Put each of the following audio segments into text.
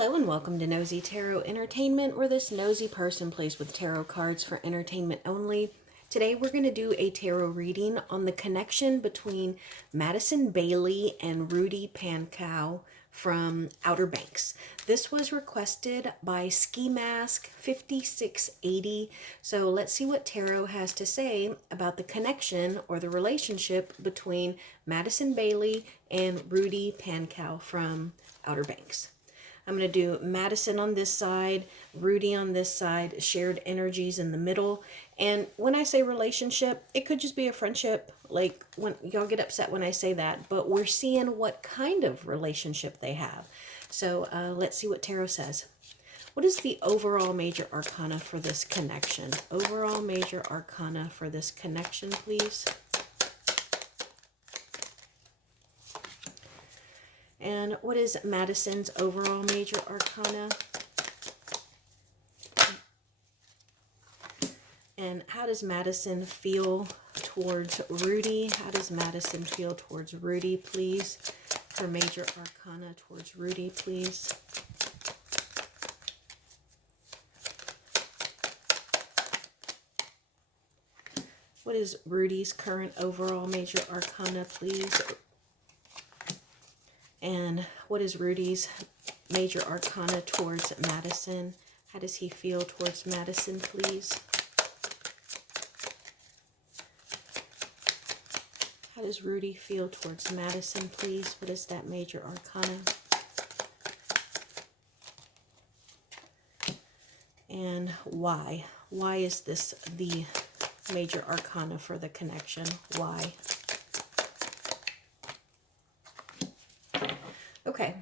Hello and welcome to Nosy Tarot Entertainment, where this nosy person plays with tarot cards for entertainment only. Today we're going to do a tarot reading on the connection between Madison Bailey and Rudy Pankow from Outer Banks. This was requested by Ski Mask 5680. So let's see what tarot has to say about the connection or the relationship between Madison Bailey and Rudy Pankow from Outer Banks. I'm going to do Madison on this side, Rudy on this side, shared energies in the middle. And when I say relationship, it could just be a friendship. Like, when y'all get upset when I say that, but we're seeing what kind of relationship they have. So let's see what tarot says. What is the overall major arcana for this connection? Overall major arcana for this connection, please. And what is Madison's overall major arcana? And how does Madison feel towards Rudy? How does Madison feel towards Rudy, please? Her major arcana towards Rudy, please. What is Rudy's current overall major arcana, please? And what is Rudy's major arcana towards Madison? How does he feel towards Madison, please? How does Rudy feel towards Madison, please? What is that major arcana? And why? Why is this the major arcana for the connection? Why? Okay,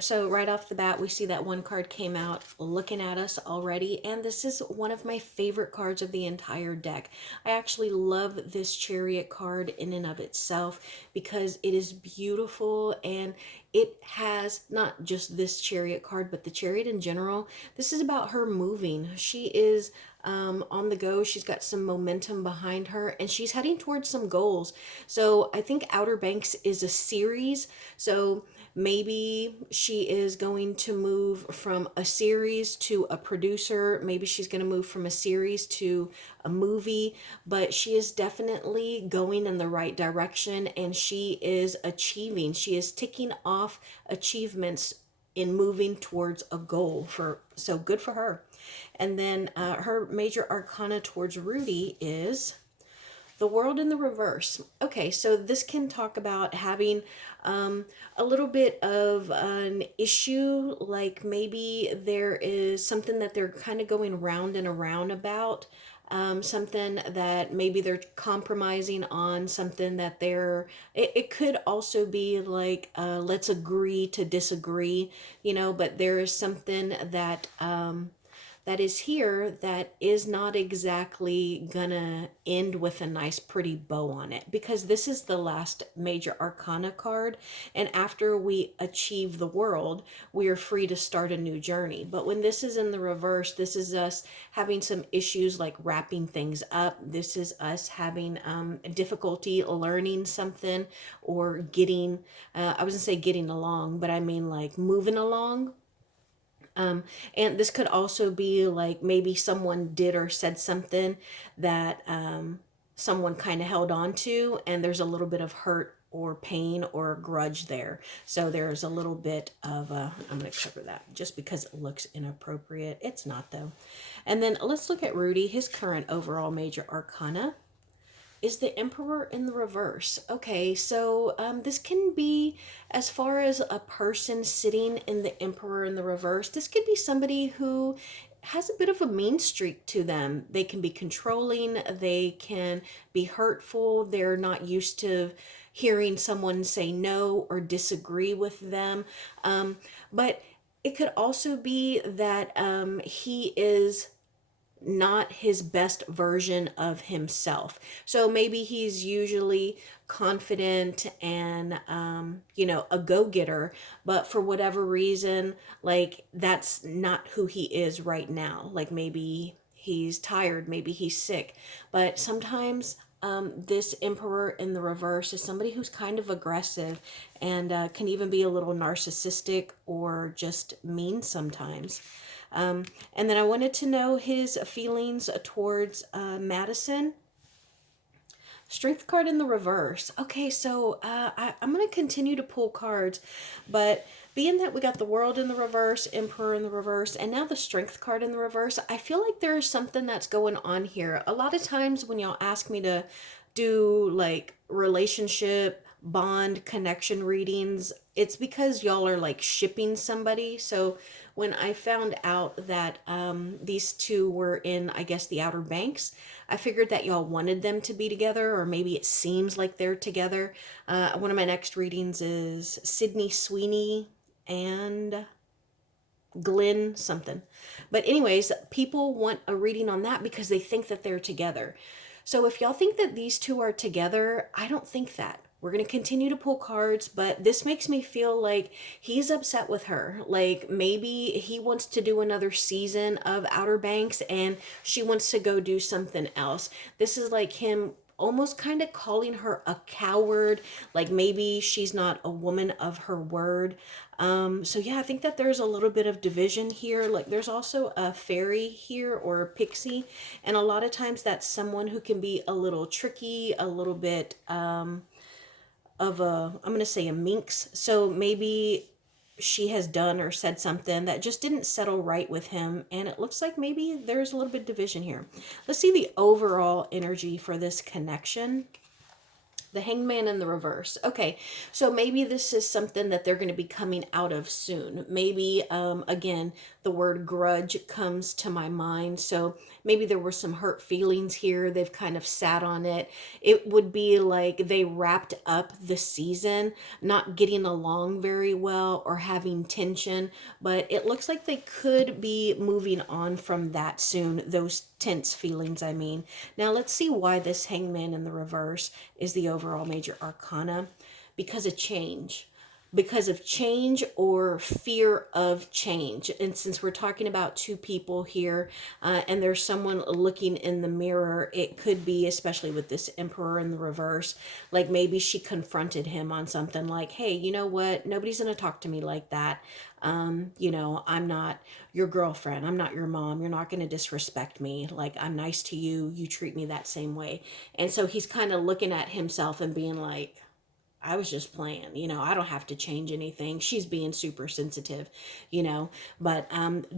so right off the bat, we see that one card came out looking at us already, and this is one of my favorite cards of the entire deck. I actually love this Chariot card in and of itself because it is beautiful, and it has not just this Chariot card, but the Chariot in general. This is about her moving. She is on the go. She's got some momentum behind her, and she's heading towards some goals. So I think Outer Banks is a series. So maybe she is going to move from a series to a producer. Maybe she's going to move from a series to a movie, but she is definitely going in the right direction, and she is achieving. She is ticking off achievements in moving towards a goal. So good for her. And then her major arcana towards Rudy is the World in the Reverse. Okay, so this can talk about having a little bit of an issue, like maybe there is something that they're kind of going round and around about. Something that maybe they're compromising on, something that it could also be like, let's agree to disagree, but there is something that that is here that is not exactly gonna end with a nice pretty bow on it, because this is the last major arcana card, and after we achieve the world, we are free to start a new journey. But when this is in the reverse, this is us having some issues like wrapping things up. This is us having difficulty learning something, or getting I was gonna say getting along, but I mean like moving along. And this could also be like maybe someone did or said something that someone kind of held on to, and there's a little bit of hurt or pain or grudge there. So there's a little bit of, I'm going to cover that just because it looks inappropriate. It's not, though. And then let's look at Rudy. His current overall major arcana is the Emperor in the Reverse. Okay, so this can be, as far as a person sitting in the Emperor in the Reverse, this could be somebody who has a bit of a mean streak to them. They can be controlling, they can be hurtful, they're not used to hearing someone say no or disagree with them. But it could also be that he is not his best version of himself. So maybe he's usually confident and, a go-getter, but for whatever reason, like that's not who he is right now. Like maybe he's tired, maybe he's sick, but sometimes this Emperor in the reverse is somebody who's kind of aggressive and can even be a little narcissistic or just mean sometimes. And then I wanted to know his feelings towards Madison. Strength card in the reverse. Okay, so I'm going to continue to pull cards, but being that we got the World in the reverse, Emperor in the reverse, and now the Strength card in the reverse, I feel like there's something that's going on here. A lot of times when y'all ask me to do like relationship, bond, connection readings, it's because y'all are like shipping somebody. So when I found out that these two were in, I guess, the Outer Banks, I figured that y'all wanted them to be together, or maybe it seems like they're together. One of my next readings is Sydney Sweeney and Glenn something. But anyways, people want a reading on that because they think that they're together. So if y'all think that these two are together, I don't think that. We're going to continue to pull cards, but this makes me feel like he's upset with her. Like maybe he wants to do another season of Outer Banks and she wants to go do something else. This is like him almost kind of calling her a coward, like maybe she's not a woman of her word. So yeah, I think that there's a little bit of division here. Like there's also a fairy here or a pixie, and a lot of times that's someone who can be a little tricky, a little bit of a, I'm going to say a minx. So maybe she has done or said something that just didn't settle right with him, and it looks like maybe there's a little bit of division here. Let's see the overall energy for this connection. The Hangman in the reverse. Okay, so maybe this is something that they're going to be coming out of soon. Maybe, again, the word grudge comes to my mind. So maybe there were some hurt feelings here. They've kind of sat on it. It would be like they wrapped up the season, not getting along very well or having tension. But it looks like they could be moving on from that soon. Those tense feelings, I mean. Now let's see why this Hangman in the reverse is the overall major arcana. Because of change. Because of change or fear of change. And since we're talking about two people here, and there's someone looking in the mirror, it could be, especially with this Emperor in the reverse, like maybe she confronted him on something like, hey, you know what? Nobody's going to talk to me like that. I'm not your girlfriend. I'm not your mom. You're not going to disrespect me. Like, I'm nice to you. You treat me that same way. And so he's kind of looking at himself and being like, I was just playing, I don't have to change anything. She's being super sensitive, but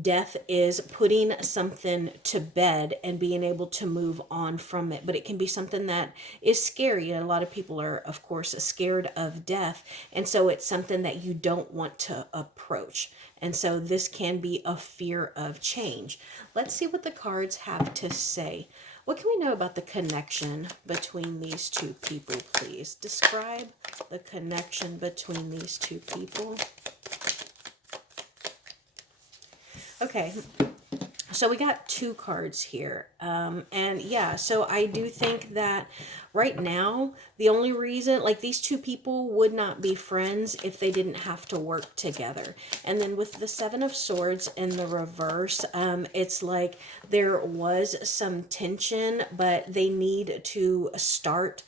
death is putting something to bed and being able to move on from it. But it can be something that is scary. A lot of people are, of course, scared of death. And so it's something that you don't want to approach. And so this can be a fear of change. Let's see what the cards have to say. What can we know about the connection between these two people, please? Describe the connection between these two people. Okay, so we got two cards here. And yeah, so I do think that right now, the only reason, like these two people would not be friends if they didn't have to work together. And then with the Seven of Swords in the reverse, it's like there was some tension, but they need to start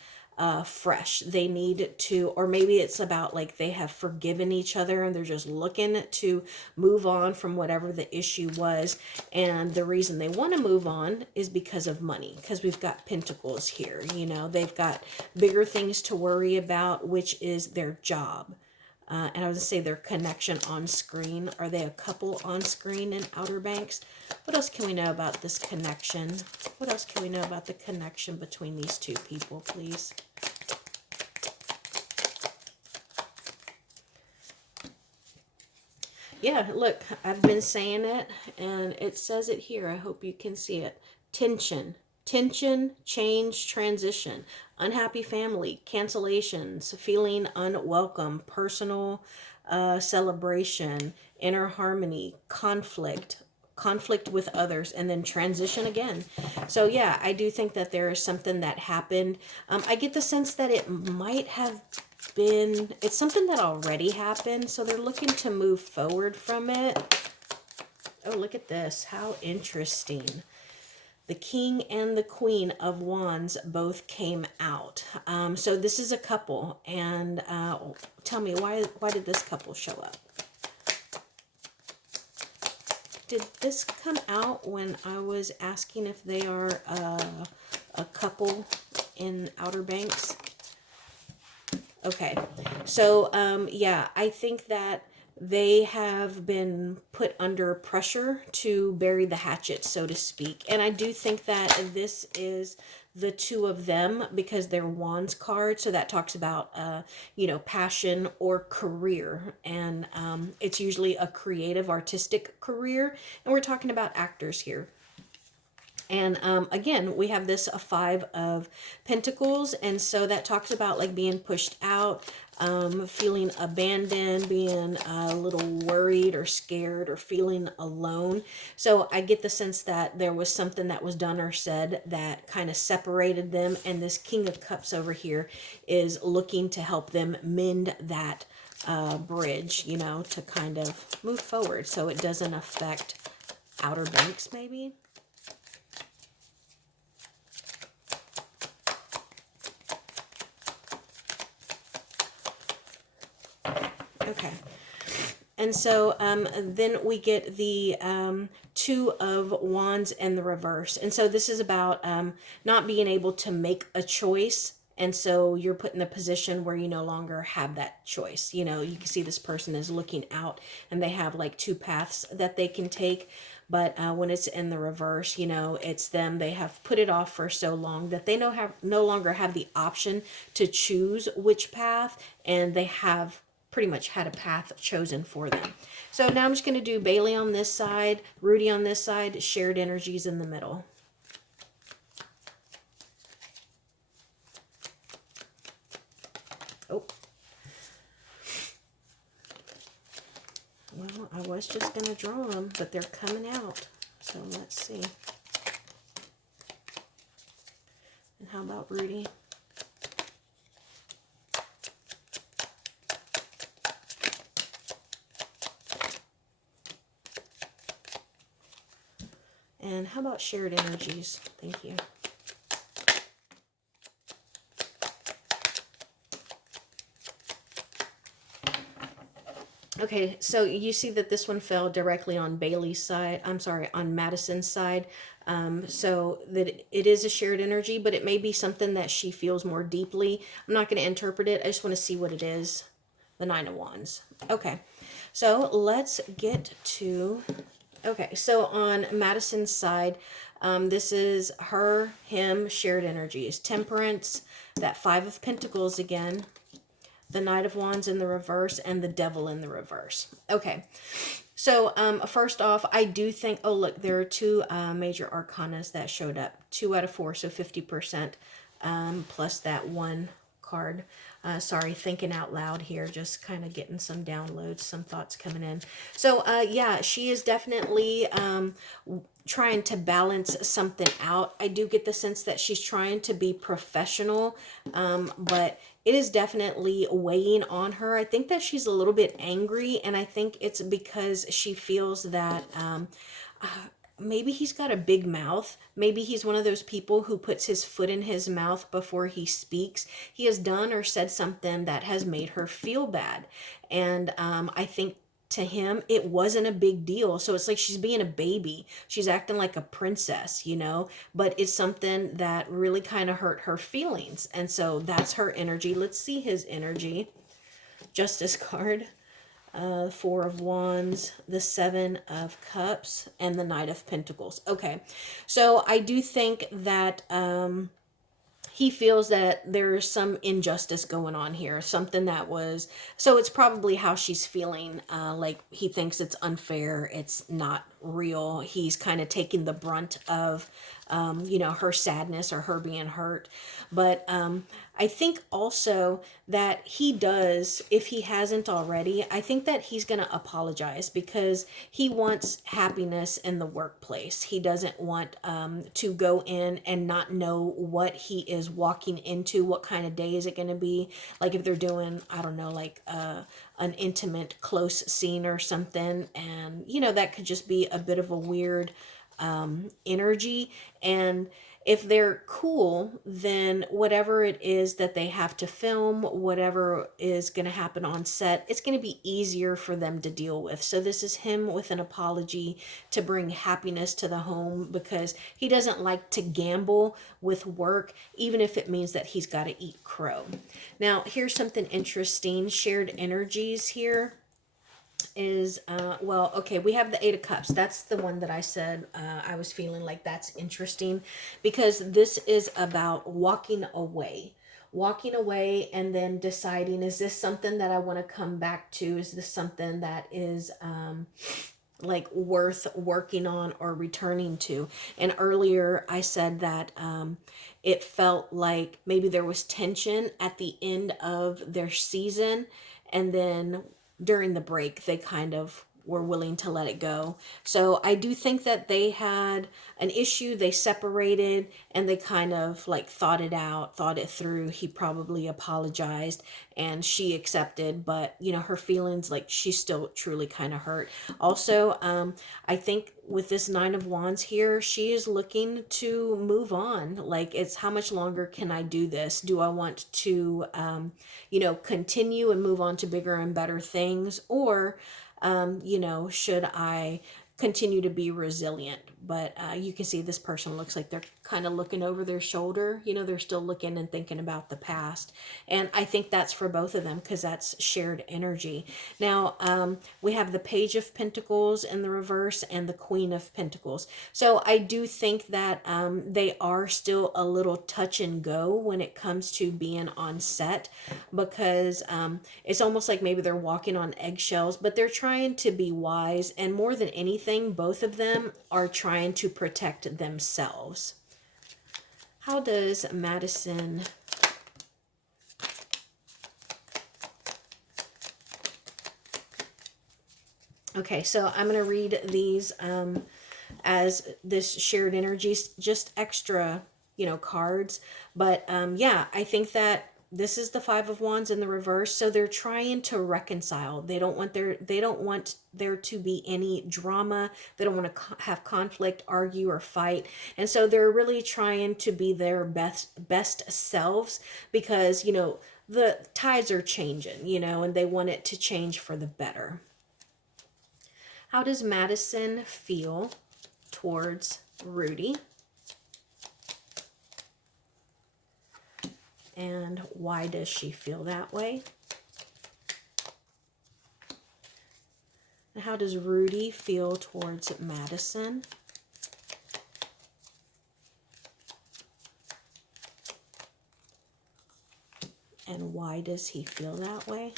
fresh. They need to, or maybe it's about like they have forgiven each other and they're just looking to move on from whatever the issue was. And the reason they want to move on is because of money, because we've got Pentacles here. They've got bigger things to worry about, which is their job. And I was going to say their connection on screen. Are they a couple on screen in Outer Banks? What else can we know about this connection? What else can we know about the connection between these two people, please? Yeah, look, I've been saying it, and it says it here. I hope you can see it. Tension. Tension, change, transition, unhappy family, cancellations, feeling unwelcome, personal celebration, inner harmony, conflict with others, and then transition again. So yeah, I do think that there is something that happened. I get the sense that it might have been, it's something that already happened, so they're looking to move forward from it. Oh, look at this. How interesting. the King and the Queen of Wands both came out. So this is a couple, and tell me, why did this couple show up? Did this come out when I was asking if they are a couple in Outer Banks? Okay, so yeah, I think that they have been put under pressure to bury the hatchet, so to speak. And I do think that this is the two of them because they're Wands cards. So that talks about, passion or career. And it's usually a creative, artistic career. And we're talking about actors here. And again, we have this a Five of Pentacles. And so that talks about like being pushed out, feeling abandoned, being a little worried or scared or feeling alone. So I get the sense that there was something that was done or said that kind of separated them. And this King of Cups over here is looking to help them mend that bridge, to kind of move forward so it doesn't affect Outer Banks maybe. Okay. And so then we get the Two of Wands in the reverse. And so this is about not being able to make a choice. And so you're put in the position where you no longer have that choice. You can see this person is looking out and they have like two paths that they can take. But when it's in the reverse, it's them. They have put it off for so long that they no longer have the option to choose which path. And they have pretty much had a path chosen for them. So now I'm just going to do Bailey on this side, Rudy on this side, shared energies in the middle. Oh. Well, I was just going to draw them, but they're coming out. So let's see. And how about Rudy? And how about shared energies? Thank you. Okay, so you see that this one fell directly on Bailey's side. I'm sorry, on Madison's side. So that it is a shared energy, but it may be something that she feels more deeply. I'm not going to interpret it. I just want to see what it is. The Nine of Wands. Okay, so let's get to... Okay, so on Madison's side, this is her, him, shared energies. Temperance, that Five of Pentacles again, the Knight of Wands in the reverse, and the Devil in the reverse. Okay, so first off, I do think, oh look, there are two major arcanas that showed up. 2 out of 4, so 50%, plus that one card. Sorry, thinking out loud here, just kind of getting some downloads, some thoughts coming in. So yeah, she is definitely trying to balance something out. I do get the sense that she's trying to be professional, but it is definitely weighing on her. I think that she's a little bit angry, and I think it's because she feels that maybe he's got a big mouth. Maybe he's one of those people who puts his foot in his mouth before he speaks. He has done or said something that has made her feel bad. And I think to him, it wasn't a big deal. So it's like she's being a baby. She's acting like a princess, but it's something that really kind of hurt her feelings. And so that's her energy. Let's see his energy. Justice card. 4 of Wands, the 7 of Cups, and the Knight of Pentacles. Okay, so I do think that he feels that there's some injustice going on here, something that was, so it's probably how she's feeling, like he thinks it's unfair, it's not real, he's kind of taking the brunt of, her sadness or her being hurt. But I think also that he does, if he hasn't already, I think that he's going to apologize because he wants happiness in the workplace. He doesn't want to go in and not know what he is walking into, what kind of day is it going to be. Like if they're doing, I don't know, like an intimate close scene or something. And, that could just be a bit of a weird energy. And if they're cool, then whatever it is that they have to film, whatever is going to happen on set, it's going to be easier for them to deal with. So this is him with an apology to bring happiness to the home, because he doesn't like to gamble with work, even if it means that he's got to eat crow. Now, here's something interesting. Shared energies here is well, okay, we have the Eight of Cups. That's the one that I said I was feeling like that's interesting, because this is about walking away and then deciding, is this something that I want to come back to? Is this something that is like worth working on or returning to? And earlier I said that it felt like maybe there was tension at the end of their season, and then during the break they kind of were willing to let it go. So I do think that they had an issue, they separated, and they kind of like thought it out, thought it through. He probably apologized and she accepted, but you know, her feelings, like she's still truly kind of hurt. Also, I think with this Nine of Wands here, she is looking to move on. Like, it's how much longer can I do this? Do I want to, you know, continue and move on to bigger and better things? Or, you know, should I continue to be resilient? But you can see this person looks like they're kind of looking over their shoulder. You know, they're still looking and thinking about the past. And I think that's for both of them, because that's shared energy. Now, we have the Page of Pentacles in the reverse and the Queen of Pentacles. So I do think that they are still a little touch and go when it comes to being on set, because it's almost like maybe they're walking on eggshells, but they're trying to be wise. And more than anything, both of them are trying to protect themselves. How does Madison Okay, so I'm going to read these as this shared energy, just extra, you know, cards. But yeah, I think that this is the Five of Wands in the reverse. So they're trying to reconcile. They don't want there to be any drama. They don't want to have conflict, argue, or fight. And so they're really trying to be their best selves, because, you know, the tides are changing, you know, and they want it to change for the better. How does Madison feel towards Rudy? And why does she feel that way? And how does Rudy feel towards Madison? And why does he feel that way?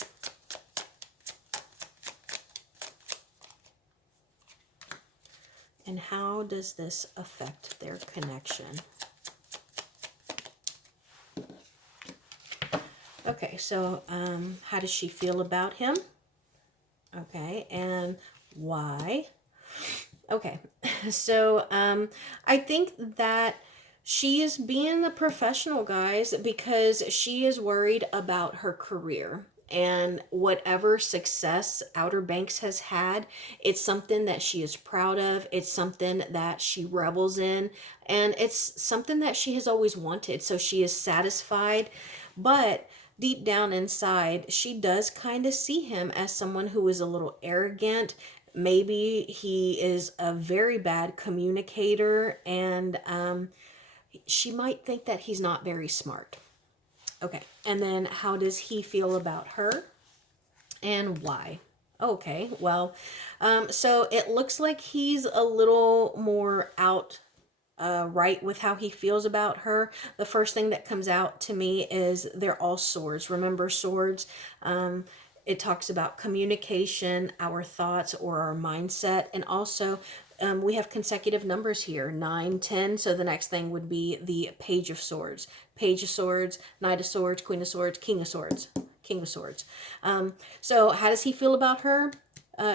And how does this affect their connection? Okay, so how does she feel about him? Okay, and why? Okay, so I think that she is being the professional, guys, because she is worried about her career. And whatever success Outer Banks has had, it's something that she is proud of. It's something that she revels in. And it's something that she has always wanted. So she is satisfied. But deep down inside, she does kind of see him as someone who is a little arrogant. Maybe he is a very bad communicator. And she might think that he's not very smart. Okay, and then how does he feel about her, and why? Okay, well, so it looks like he's a little more right with how he feels about her. The first thing that comes out to me is they're all swords. Remember, swords, it talks about communication, our thoughts, or our mindset, and also we have consecutive numbers here, 9, 10. So the next thing would be the Page of Swords. Page of Swords, Knight of Swords, Queen of Swords, King of Swords. King of Swords. So how does he feel about her?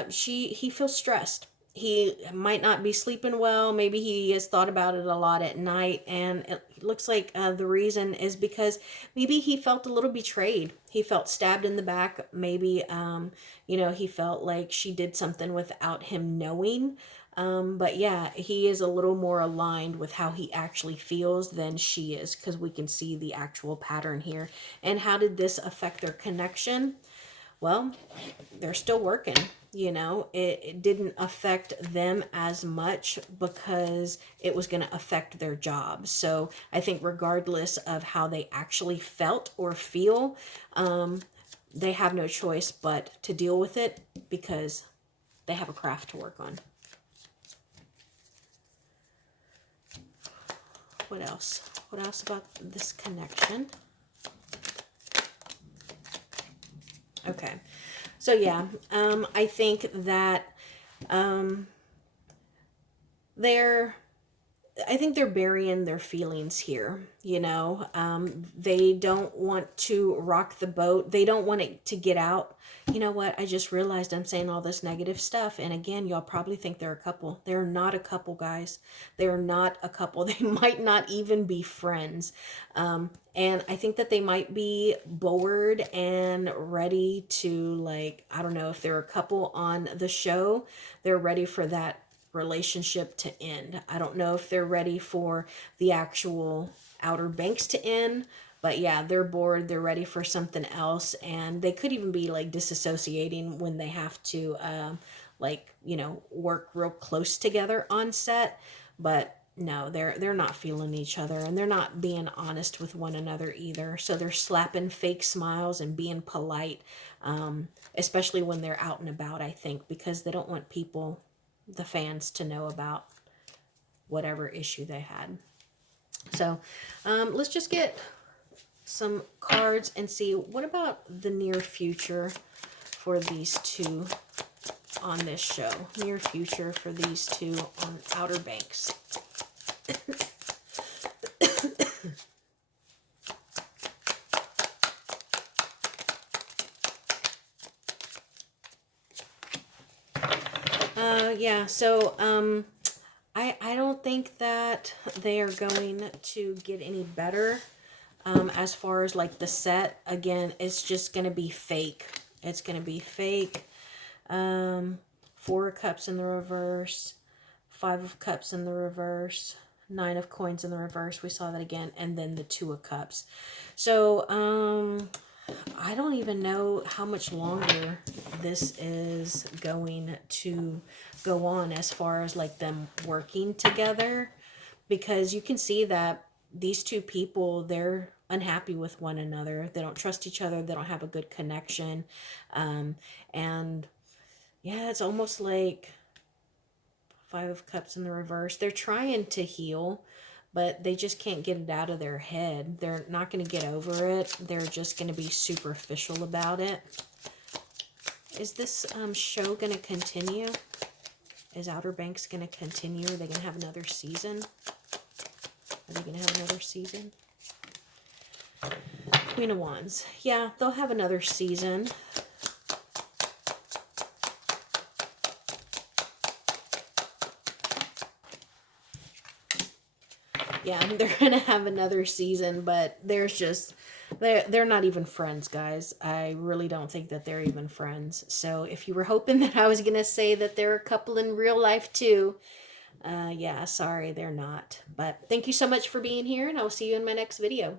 He feels stressed. he might not be sleeping well. Maybe he has thought about it a lot at night, and it looks like the reason is because maybe he felt a little betrayed. He felt stabbed in the back. Maybe, you know, he felt like she did something without him knowing. But yeah, he is a little more aligned with how he actually feels than she is, because we can see the actual pattern here. And how did this affect their connection? Well, they're still working. You know, it didn't affect them as much because it was going to affect their job. So I think regardless of how they actually felt or feel, they have no choice but to deal with it because they have a craft to work on. What else? What else about this connection? Okay. So yeah, I think that they're burying their feelings here. You know, they don't want to rock the boat. They don't want it to get out. You know what? I just realized I'm saying all this negative stuff. And again, y'all probably think they're a couple. They're not a couple, guys. They're not a couple. They might not even be friends. And I think that they might be bored and ready to, like, I don't know if they're a couple on the show. They're ready for that relationship to end. I don't know if they're ready for the actual Outer Banks to end, but yeah, they're bored, they're ready for something else, and they could even be like disassociating when they have to like, you know, work real close together on set. But no, they're not feeling each other, and they're not being honest with one another either. So they're slapping fake smiles and being polite, especially when they're out and about, I think, because they don't want people, the fans, to know about whatever issue they had. So let's just get some cards and see what about the near future for these two on this show. Near future for these two on Outer Banks. Yeah, so I don't think that they are going to get any better as far as like the set. Again, it's just going to be fake. It's going to be fake. Four of Cups in the reverse, Five of Cups in the reverse, Nine of Coins in the reverse. We saw that again, and then the Two of Cups. So I don't even know how much longer this is going to go on as far as like them working together, because you can see that these two people, they're unhappy with one another. They don't trust each other. They don't have a good connection. And yeah, it's almost like Five of Cups in the reverse. They're trying to heal, but they just can't get it out of their head. They're not going to get over it. They're just going to be superficial about it. Is this show going to continue? Is Outer Banks going to continue? Are they going to have another season? Are they going to have another season? Queen of Wands. Yeah, they'll have another season. Yeah, they're going to have another season, but there's just, they're not even friends, guys. I really don't think that they're even friends. So if you were hoping that I was going to say that they're a couple in real life too, yeah, sorry, they're not. But thank you so much for being here, and I will see you in my next video.